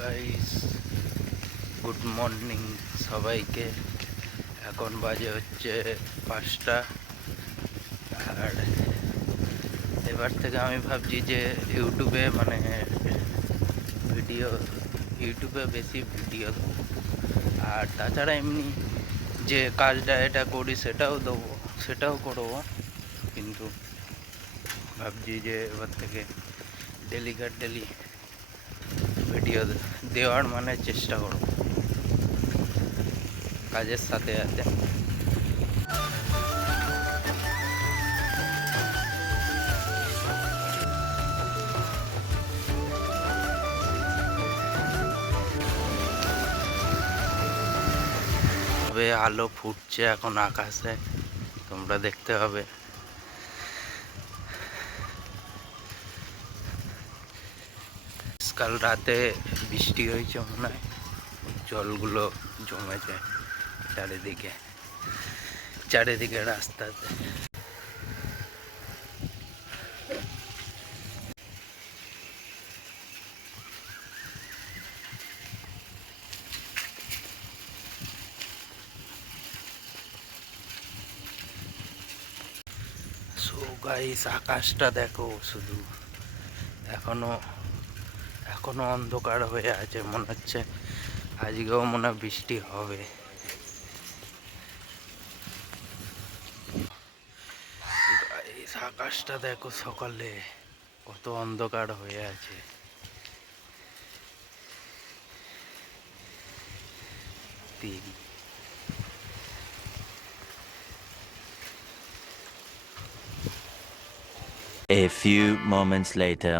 Guys good morning সবাইকে। এখন বাজে হচ্ছে পাঁচটা। আর এবার থেকে আমি ভাবছি যে ইউটিউবে মানে ভিডিও, ইউটিউবে বেশি ভিডিও দেবো। আর তাছাড়া এমনি যে কাজটা এটা করি সেটাও দেবো, সেটাও করব। কিন্তু ভাবছি যে এবার থেকে ডেলিকার ডেলি দেওয়ার মানে চেষ্টা করব কাজের সাথে সাথে। আলো ফুটছে এখন আকাশে তোমরা দেখতে হবে। কাল রাতে বৃষ্টি হয়েছে মনে হয়। জলগুলো জমেছে চারিদিকে চারিদিকে রাস্তাতে। গাইস আকাশটা দেখো শুধু। এখনও এখনও অন্ধকার হয়ে আছে, মনে হচ্ছে আজকেও মনে বৃষ্টি হবে। আকাশটা দেখো সকালে, কত অন্ধকার হয়ে আছে। A few moments later.